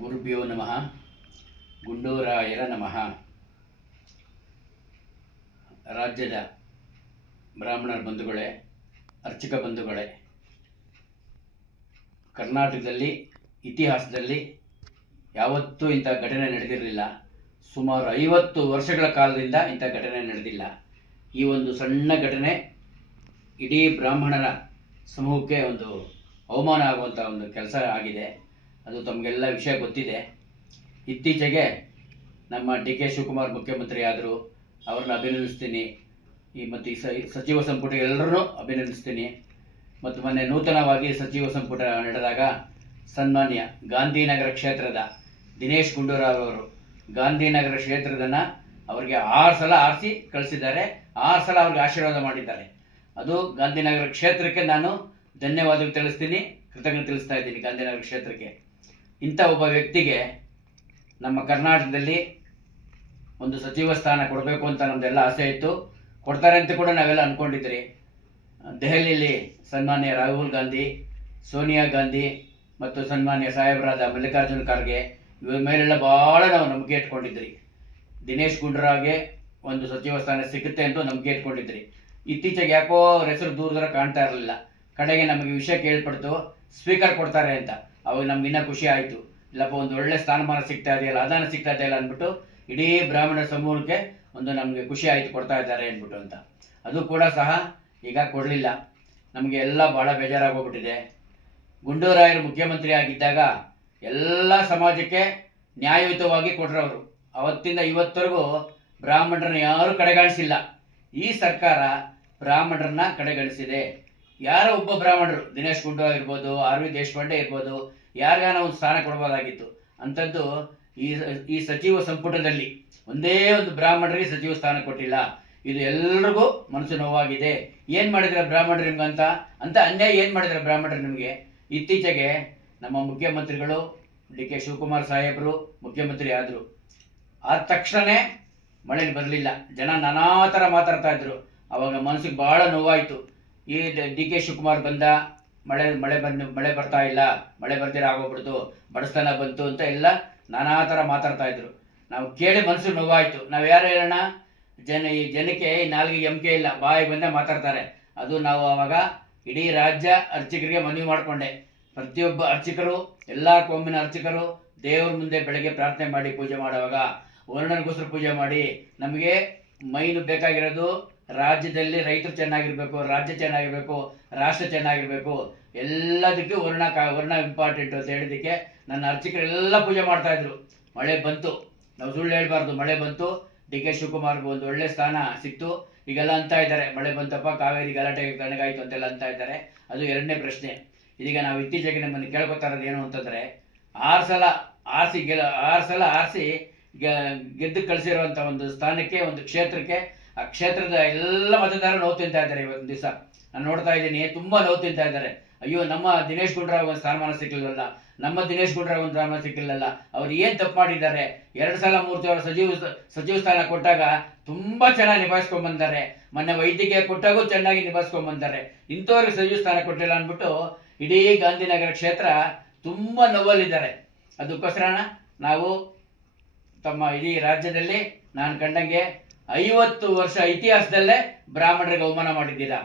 ಗುರುಭ್ಯೋ ನಮಃ. ಗುಂಡೂರಾಯರ ನಮಃ. ರಾಜ್ಯದ ಬ್ರಾಹ್ಮಣರ ಬಂಧುಗಳೇ, ಅರ್ಚಕ ಬಂಧುಗಳೇ, ಕರ್ನಾಟಕದಲ್ಲಿ ಇತಿಹಾಸದಲ್ಲಿ ಯಾವತ್ತೂ ಇಂಥ ಘಟನೆ ನಡೆದಿರಲಿಲ್ಲ. ಸುಮಾರು 50 ವರ್ಷಗಳ ಕಾಲದಿಂದ ಇಂಥ ಘಟನೆ ನಡೆದಿಲ್ಲ. ಈ ಒಂದು ಸಣ್ಣ ಘಟನೆ ಇಡೀ ಬ್ರಾಹ್ಮಣರ ಸಮೂಹಕ್ಕೆ ಒಂದು ಅವಮಾನ ಆಗುವಂಥ ಒಂದು ಕೆಲಸ ಆಗಿದೆ. ಅದು ತಮಗೆಲ್ಲ ವಿಷಯ ಗೊತ್ತಿದೆ. ಇತ್ತೀಚೆಗೆ ನಮ್ಮ ಡಿ.ಕೆ. ಶಿವಕುಮಾರ್ ಮುಖ್ಯಮಂತ್ರಿ ಆದರು. ಅವ್ರನ್ನ ಅಭಿನಂದಿಸ್ತೀನಿ. ಮತ್ತು ಈ ಸಚಿವ ಸಂಪುಟ ಎಲ್ಲರನ್ನೂ ಅಭಿನಂದಿಸ್ತೀನಿ. ಮತ್ತು ಮೊನ್ನೆ ನೂತನವಾಗಿ ಸಚಿವ ಸಂಪುಟ ನಡೆದಾಗ ಸನ್ಮಾನ್ಯ ಗಾಂಧಿನಗರ ಕ್ಷೇತ್ರದ ದಿನೇಶ್ ಗುಂಡೂರಾವ್ ಅವರು ಗಾಂಧಿನಗರ ಕ್ಷೇತ್ರದನ್ನು ಅವರಿಗೆ 6 ಸಲ ಆರಿಸಿ ಕಳಿಸಿದ್ದಾರೆ. 6 ಸಲ ಅವ್ರಿಗೆ ಆಶೀರ್ವಾದ ಮಾಡಿದ್ದಾರೆ. ಅದು ಗಾಂಧಿನಗರ ಕ್ಷೇತ್ರಕ್ಕೆ ನಾನು ಧನ್ಯವಾದ ತಿಳಿಸ್ತೀನಿ, ಕೃತಜ್ಞತೆ ತಿಳಿಸ್ತಾ ಇದ್ದೀನಿ ಗಾಂಧಿನಗರ ಕ್ಷೇತ್ರಕ್ಕೆ. ಇಂಥ ಒಬ್ಬ ವ್ಯಕ್ತಿಗೆ ನಮ್ಮ ಕರ್ನಾಟಕದಲ್ಲಿ ಒಂದು ಸಚಿವ ಸ್ಥಾನ ಕೊಡಬೇಕು ಅಂತ ನಮ್ಮದೆಲ್ಲ ಆಸೆ ಇತ್ತು. ಕೊಡ್ತಾರೆ ಅಂತ ಕೂಡ ನಾವೆಲ್ಲ ಅಂದ್ಕೊಂಡಿದ್ರಿ. ದೆಹಲಿಯಲ್ಲಿ ಸನ್ಮಾನ್ಯ ರಾಹುಲ್ ಗಾಂಧಿ, ಸೋನಿಯಾ ಗಾಂಧಿ ಮತ್ತು ಸನ್ಮಾನ್ಯ ಸಾಹೇಬರಾದ ಮಲ್ಲಿಕಾರ್ಜುನ ಖರ್ಗೆ ಇವ್ರ ಮೇಲೆಲ್ಲ ಭಾಳ ನಾವು ನಂಬಿಕೆ ಇಟ್ಕೊಂಡಿದ್ರಿ. ದಿನೇಶ್ ಗುಂಡೂರಾವ್ಗೆ ಒಂದು ಸಚಿವ ಸ್ಥಾನ ಸಿಗುತ್ತೆ ಅಂತ ನಂಬಿಕೆ ಇಟ್ಕೊಂಡಿದ್ರಿ. ಇತ್ತೀಚೆಗೆ ಯಾಕೋ ಅವ್ರ ಹೆಸರು ದೂರ ಕಾಣ್ತಾ ಇರಲಿಲ್ಲ. ಕಡೆಗೆ ನಮಗೆ ವಿಷಯ ಕೇಳ್ಪಡ್ತು ಸ್ಪೀಕರ್ ಕೊಡ್ತಾರೆ ಅಂತ. ಅವಾಗ ನಮ್ಗೆ ಇನ್ನೂ ಖುಷಿ ಆಯಿತು. ಇಲ್ಲಪ್ಪ ಒಂದು ಒಳ್ಳೆ ಸ್ಥಾನಮಾನ ಸಿಗ್ತಾ ಇದೆಯಲ್ಲ, ಅದಾನ ಸಿಗ್ತಾ ಇದೆಯಲ್ಲ ಅಂದ್ಬಿಟ್ಟು ಇಡೀ ಬ್ರಾಹ್ಮಣ ಸಮೂಹಕ್ಕೆ ಒಂದು ನಮಗೆ ಖುಷಿ ಆಯಿತು, ಕೊಡ್ತಾ ಇದ್ದಾರೆ ಅಂದ್ಬಿಟ್ಟು ಅಂತ. ಅದು ಕೂಡ ಸಹ ಈಗ ಕೊಡಲಿಲ್ಲ. ನಮಗೆ ಎಲ್ಲ ಭಾಳ ಬೇಜಾರಾಗೋಗ್ಬಿಟ್ಟಿದೆ. ಗುಂಡೂರಾಯರು ಮುಖ್ಯಮಂತ್ರಿ ಆಗಿದ್ದಾಗ ಎಲ್ಲ ಸಮಾಜಕ್ಕೆ ನ್ಯಾಯಯುತವಾಗಿ ಕೊಟ್ಟರವರು. ಅವತ್ತಿಂದ ಇವತ್ತರೆಗೂ ಬ್ರಾಹ್ಮಣರನ್ನ ಯಾರೂ ಕಡೆಗಣಿಸಿಲ್ಲ. ಈ ಸರ್ಕಾರ ಬ್ರಾಹ್ಮಣರನ್ನ ಕಡೆಗಣಿಸಿದೆ. ಯಾರೋ ಒಬ್ಬ ಬ್ರಾಹ್ಮಣರು, ದಿನೇಶ್ ಗುಂಡೂರಾವ್ ಇರ್ಬೋದು, ಆರ್.ವಿ. ದೇಶಪಾಂಡೆ ಇರ್ಬೋದು, ಯಾರಿಗಾನ ಒಂದು ಸ್ಥಾನ ಕೊಡಬಹುದಾಗಿತ್ತು. ಅಂಥದ್ದು ಈ ಸಚಿವ ಸಂಪುಟದಲ್ಲಿ ಒಂದೇ ಒಂದು ಬ್ರಾಹ್ಮಣರಿಗೆ ಸಚಿವ ಸ್ಥಾನ ಕೊಟ್ಟಿಲ್ಲ. ಇದು ಎಲ್ರಿಗೂ ಮನಸ್ಸು ನೋವಾಗಿದೆ. ಏನು ಮಾಡಿದ್ರೆ ಬ್ರಾಹ್ಮಣರು ನಿಮ್ಗಂತ ಅನ್ಯಾಯ ಏನು ಮಾಡಿದ್ರೆ ಬ್ರಾಹ್ಮಣರು ನಿಮಗೆ? ಇತ್ತೀಚೆಗೆ ನಮ್ಮ ಮುಖ್ಯಮಂತ್ರಿಗಳು ಡಿ.ಕೆ. ಶಿವಕುಮಾರ್ ಸಾಹೇಬರು ಮುಖ್ಯಮಂತ್ರಿ ಆದರು. ಆದ ತಕ್ಷಣ ಮಳೆ ಬರಲಿಲ್ಲ. ಜನ ನಾನಾ ಥರ ಮಾತಾಡ್ತಾ ಇದ್ರು. ಅವಾಗ ಮನಸ್ಸಿಗೆ ಭಾಳ ನೋವಾಯಿತು. ಈ ಡಿ.ಕೆ. ಶಿವಕುಮಾರ್ ಬಂದ, ಮಳೆ ಬರ್ತಾ ಇಲ್ಲ, ಮಳೆ ಬರ್ದಿರ ಆಗೋಗ್ಬಿಡ್ತು, ಬಡಸ್ತನ ಬಂತು ಅಂತ ಎಲ್ಲ ನಾನಾ ಥರ ಮಾತಾಡ್ತಾ ಇದ್ರು. ನಾವು ಕೇಳಿ ಮನಸ್ಸು ನೋವಾಯಿತು. ನಾವು ಯಾರು ಹೇಳೋಣ? ಈ ಜನಕ್ಕೆ ನಾಲ್ಗೆ ಎಂಕೆ ಇಲ್ಲ, ಬಾಯಿ ಬಂದೇ ಮಾತಾಡ್ತಾರೆ. ಅದು ನಾವು ಆವಾಗ ಇಡೀ ರಾಜ್ಯ ಅರ್ಚಕರಿಗೆ ಮನವಿ ಮಾಡಿಕೊಂಡೆ. ಪ್ರತಿಯೊಬ್ಬ ಅರ್ಚಕರು, ಎಲ್ಲ ಕೋಮಿನ ಅರ್ಚಕರು ದೇವ್ರ ಮುಂದೆ ಬೆಳಗ್ಗೆ ಪ್ರಾರ್ಥನೆ ಮಾಡಿ ಪೂಜೆ ಮಾಡುವಾಗ ವರ್ಣನಗೋಸ್ಕರ ಪೂಜೆ ಮಾಡಿ, ನಮಗೆ ಮೈನು ಬೇಕಾಗಿರೋದು ರಾಜ್ಯದಲ್ಲಿ ರೈತರು ಚೆನ್ನಾಗಿರ್ಬೇಕು, ರಾಜ್ಯ ಚೆನ್ನಾಗಿರ್ಬೇಕು, ರಾಷ್ಟ್ರ ಚೆನ್ನಾಗಿರ್ಬೇಕು, ಎಲ್ಲದಕ್ಕೂ ವರ್ಣ ಇಂಪಾರ್ಟೆಂಟ್ ಅಂತ ಹೇಳಿದ್ದಕ್ಕೆ ನನ್ನ ಅರ್ಚಕರೆಲ್ಲ ಪೂಜೆ ಮಾಡ್ತಾ ಇದ್ರು. ಮಳೆ ಬಂತು, ನಾವು ಸುಳ್ಳು ಹೇಳ್ಬಾರ್ದು, ಮಳೆ ಬಂತು. ಡಿ.ಕೆ. ಶಿವಕುಮಾರ್ಗೆ ಒಂದು ಒಳ್ಳೆ ಸ್ಥಾನ ಸಿಕ್ತು. ಈಗೆಲ್ಲ ಅಂತ ಇದ್ದಾರೆ ಮಳೆ ಬಂತಪ್ಪ, ಕಾವೇರಿ ಗಲಾಟೆ ತಣ್ಣಗಾಯ್ತು ಅಂತೆಲ್ಲ ಅಂತ ಇದ್ದಾರೆ. ಅದು ಎರಡನೇ ಪ್ರಶ್ನೆ. ಇದೀಗ ನಾವು ಇತ್ತೀಚೆಗೆ ನಮ್ಮನ್ನು ಕೇಳ್ಕೊತಾ ಇರೋದು ಏನು ಅಂತಂದರೆ, 6 ಸಲ ಆರಿಸಿ ಗೆದ್ದು ಕಳಿಸಿರುವಂಥ ಒಂದು ಸ್ಥಾನಕ್ಕೆ, ಒಂದು ಕ್ಷೇತ್ರಕ್ಕೆ, ಆ ಕ್ಷೇತ್ರದ ಎಲ್ಲ ಮತದಾರರು ನೋವು ತಿಂತಾ ಇದ್ದಾರೆ. ಇವತ್ತು ದಿವಸ ನಾನು ನೋಡ್ತಾ ಇದ್ದೀನಿ, ತುಂಬ ನೋವು ತಿಂತಾ ಇದ್ದಾರೆ. ಅಯ್ಯೋ, ನಮ್ಮ ದಿನೇಶ್ ಗುಂಡೂರಾವ್ ಒಂದು ಸ್ಥಾನಮಾನ ಸಿಕ್ಕಲಿಲ್ಲ, ನಮ್ಮ ದಿನೇಶ್ ಗುಂಡೂರಾವ್ ಒಂದು ಸ್ಥಾನಮಾನ ಸಿಕ್ಕಿಲ್ಲಲ್ಲ, ಅವ್ರು ಏನು ತಪ್ಪು ಮಾಡಿದ್ದಾರೆ? 2 ಸಲ 3 ಸಲ ಸಚಿವ ಸ್ಥಾನ ಕೊಟ್ಟಾಗ ತುಂಬ ಚೆನ್ನಾಗಿ ನಿಭಾಯಿಸ್ಕೊಂಡ್ಬಂದಾರೆ. ಮೊನ್ನೆ ವೈದ್ಯಕೀಯ ಕೊಟ್ಟಾಗೂ ಚೆನ್ನಾಗಿ ನಿಭಾಯಿಸ್ಕೊಂಡ್ಬಂದಾರೆ. ಇಂಥವ್ರಿಗೆ ಸಚಿವ ಸ್ಥಾನ ಕೊಟ್ಟಿಲ್ಲ ಅಂದ್ಬಿಟ್ಟು ಇಡೀ ಗಾಂಧಿನಗರ ಕ್ಷೇತ್ರ ತುಂಬ ನೋವಲ್ಲಿದ್ದಾರೆ. ಅದಕ್ಕೋಸ್ಕರ ನಾವು ತಮ್ಮ ಇಡೀ ರಾಜ್ಯದಲ್ಲಿ ನಾನು ಕಂಡಂಗೆ 50 ವರ್ಷ ಇತಿಹಾಸದಲ್ಲೇ ಬ್ರಾಹ್ಮಣರಿಗೆ ಅವಮಾನ ಮಾಡಿದ್ದೀರಾ.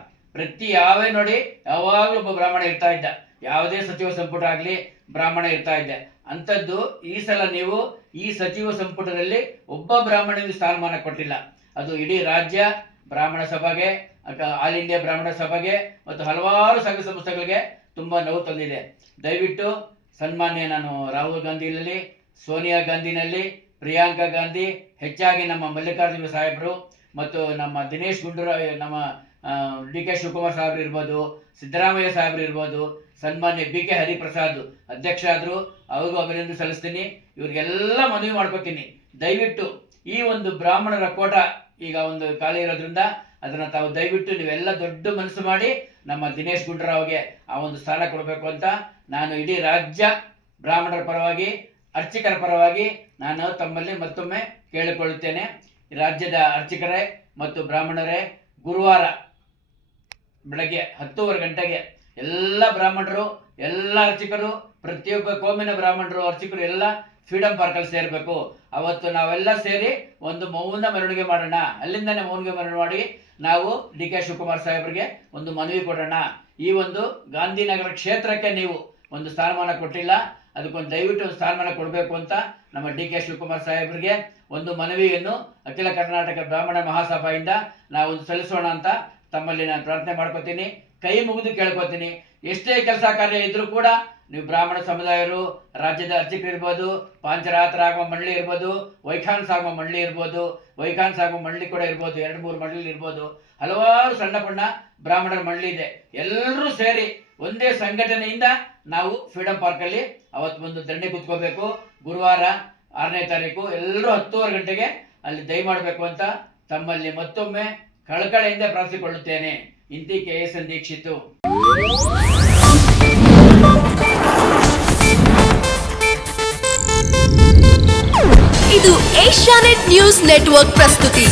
ಯಾವೇ ನೋಡಿ ಯಾವಾಗಲೂ ಒಬ್ಬ ಬ್ರಾಹ್ಮಣ ಇರ್ತಾ ಇದ್ದ. ಯಾವುದೇ ಸಚಿವ ಸಂಪುಟ ಆಗಲಿ ಬ್ರಾಹ್ಮಣ ಇರ್ತಾ ಇದ್ದೆ. ಅಂಥದ್ದು ಈ ಸಲ ನೀವು ಈ ಸಚಿವ ಸಂಪುಟದಲ್ಲಿ ಒಬ್ಬ ಬ್ರಾಹ್ಮಣನಿಗೆ ಸ್ಥಾನಮಾನ ಕೊಟ್ಟಿಲ್ಲ. ಅದು ಇಡೀ ರಾಜ್ಯ ಬ್ರಾಹ್ಮಣ ಸಭೆಗೆ, ಆಲ್ ಇಂಡಿಯಾ ಬ್ರಾಹ್ಮಣ ಸಭೆಗೆ ಮತ್ತು ಹಲವಾರು ಸಂಘ ಸಂಸ್ಥೆಗಳಿಗೆ ತುಂಬ ನೋವು ತಂದಿದೆ. ದಯವಿಟ್ಟು ಸನ್ಮಾನ್ಯ ನಾನು ರಾಹುಲ್ ಗಾಂಧಿನಲ್ಲಿ, ಸೋನಿಯಾ ಗಾಂಧಿನಲ್ಲಿ, ಪ್ರಿಯಾಂಕಾ ಗಾಂಧಿ, ಹೆಚ್ಚಾಗಿ ನಮ್ಮ ಮಲ್ಲಿಕಾರ್ಜುನ ಸಾಹೇಬರು ಮತ್ತು ನಮ್ಮ ದಿನೇಶ್ ಗುಂಡೂರಾವ್, ನಮ್ಮ ಡಿ.ಕೆ. ಶಿವಕುಮಾರ್ ಸಾಹೇಬ್ರು ಇರ್ಬೋದು, ಸಿದ್ದರಾಮಯ್ಯ ಸಾಹೇಬ್ರು ಇರ್ಬೋದು, ಸನ್ಮಾನ್ಯ ಬಿ.ಕೆ. ಹರಿಪ್ರಸಾದ್ ಅಧ್ಯಕ್ಷ ಆದರು, ಅವ್ರಿಗೂ ಅಭಿನಂದನೆ ಸಲ್ಲಿಸ್ತೀನಿ. ಇವ್ರಿಗೆಲ್ಲ ಮನವಿ ಮಾಡ್ಕೋತೀನಿ, ದಯವಿಟ್ಟು ಈ ಒಂದು ಬ್ರಾಹ್ಮಣರ ಕೋಟ ಈಗ ಒಂದು ಖಾಲಿ ಇರೋದ್ರಿಂದ ಅದನ್ನು ತಾವು ದಯವಿಟ್ಟು ನೀವೆಲ್ಲ ದೊಡ್ಡ ಮನಸ್ಸು ಮಾಡಿ ನಮ್ಮ ದಿನೇಶ್ ಗುಂಡೂರಾವ್ಗೆ ಆ ಒಂದು ಸ್ಥಾನ ಕೊಡಬೇಕು ಅಂತ ನಾನು ಇಡೀ ರಾಜ್ಯ ಬ್ರಾಹ್ಮಣರ ಪರವಾಗಿ, ಅರ್ಚಕರ ಪರವಾಗಿ ನಾನು ತಮ್ಮಲ್ಲಿ ಮತ್ತೊಮ್ಮೆ ಕೇಳಿಕೊಳ್ಳುತ್ತೇನೆ. ರಾಜ್ಯದ ಅರ್ಚಕರೇ ಮತ್ತು ಬ್ರಾಹ್ಮಣರೇ, ಗುರುವಾರ ಬೆಳಗ್ಗೆ 10:30 ಗಂಟೆಗೆ ಎಲ್ಲ ಬ್ರಾಹ್ಮಣರು ಎಲ್ಲ ಅರ್ಚಕರು, ಪ್ರತಿಯೊಬ್ಬ ಕೋಮಿನ ಬ್ರಾಹ್ಮಣರು, ಅರ್ಚಕರು ಎಲ್ಲ ಫ್ರೀಡಂ ಪಾರ್ಕಲ್ಲಿ ಸೇರಬೇಕು. ಅವತ್ತು ನಾವೆಲ್ಲ ಸೇರಿ ಒಂದು ಮೌನ ಮೆರವಣಿಗೆ ಮಾಡೋಣ. ಅಲ್ಲಿಂದನೇ ಮೌನ ಮೆರವಣಿಗೆ ಮಾಡಿ ನಾವು ಡಿ.ಕೆ. ಶಿವಕುಮಾರ್ ಸಾಹೇಬರಿಗೆ ಒಂದು ಮನವಿ ಕೊಡೋಣ. ಈ ಒಂದು ಗಾಂಧಿನಗರ ಕ್ಷೇತ್ರಕ್ಕೆ ನೀವು ಒಂದು ಸ್ಥಾನಮಾನ ಕೊಟ್ಟಿಲ್ಲ, ಅದಕ್ಕೊಂದು ದಯವಿಟ್ಟು ಒಂದು ಸ್ಥಾನಮಾನ ಕೊಡಬೇಕು ಅಂತ ನಮ್ಮ ಡಿ.ಕೆ. ಶಿವಕುಮಾರ್ ಸಾಹೇಬರಿಗೆ ಒಂದು ಮನವಿಯನ್ನು ಅಖಿಲ ಕರ್ನಾಟಕ ಬ್ರಾಹ್ಮಣ ಮಹಾಸಭೆಯಿಂದ ನಾವು ಸಲ್ಲಿಸೋಣ ಅಂತ ತಮ್ಮಲ್ಲಿ ನಾನು ಪ್ರಾರ್ಥನೆ ಮಾಡ್ಕೋತೀನಿ, ಕೈ ಮುಗಿದು ಕೇಳ್ಕೊತೀನಿ. ಎಷ್ಟೇ ಕೆಲಸ ಕಾರ್ಯ ಇದ್ರೂ ಕೂಡ ನೀವು ಬ್ರಾಹ್ಮಣ ಸಮುದಾಯರು, ರಾಜ್ಯದ ಅರ್ಚಕರು ಇರ್ಬೋದು, ಪಾಂಚರಾತ್ರ ಆಗುವ ಮಂಡಳಿ ಇರ್ಬೋದು, ವೈಖಾನ್ಸ್ ಆಗುವ ಮಂಡಳಿ ಇರ್ಬೋದು, ವೈಖಾನ್ಸ್ ಆಗುವ ಮಂಡಳಿ ಕೂಡ ಇರ್ಬೋದು, 2-3 ಮಂಡಳಿ ಇರ್ಬೋದು, ಹಲವಾರು ಸಣ್ಣ ಪಣ್ಣ ಬ್ರಾಹ್ಮಣರ ಮಂಡಳಿ ಇದೆ. ಎಲ್ಲರೂ ಸೇರಿ ಒಂದೇ ಸಂಘಟನೆಯಿಂದ ನಾವು ಫ್ರೀಡಂ ಪಾರ್ಕಲ್ಲಿ ಅವತ್ತು ಒಂದು ಧರಣಿ ಕೂತ್ಕೋಬೇಕು. ಗುರುವಾರ 6ನೇ ತಾರೀಕು ಎಲ್ಲರೂ 10:30 ಗಂಟೆಗೆ ಅಲ್ಲಿ ದಯಮಾಡಬೇಕು ಅಂತ ತಮ್ಮಲ್ಲಿ ಮತ್ತೊಮ್ಮೆ ಕಳಕಳಿಯಿಂದ ಪ್ರಾರ್ಥಿಸಿಕೊಳ್ಳುತ್ತೇನೆ. ಇಂತಿ KSN ದೀಕ್ಷಿತು. ಇದು ಏಷ್ಯಾನೆಟ್ ನ್ಯೂಸ್ ನೆಟ್ವರ್ಕ್ ಪ್ರಸ್ತುತಿ.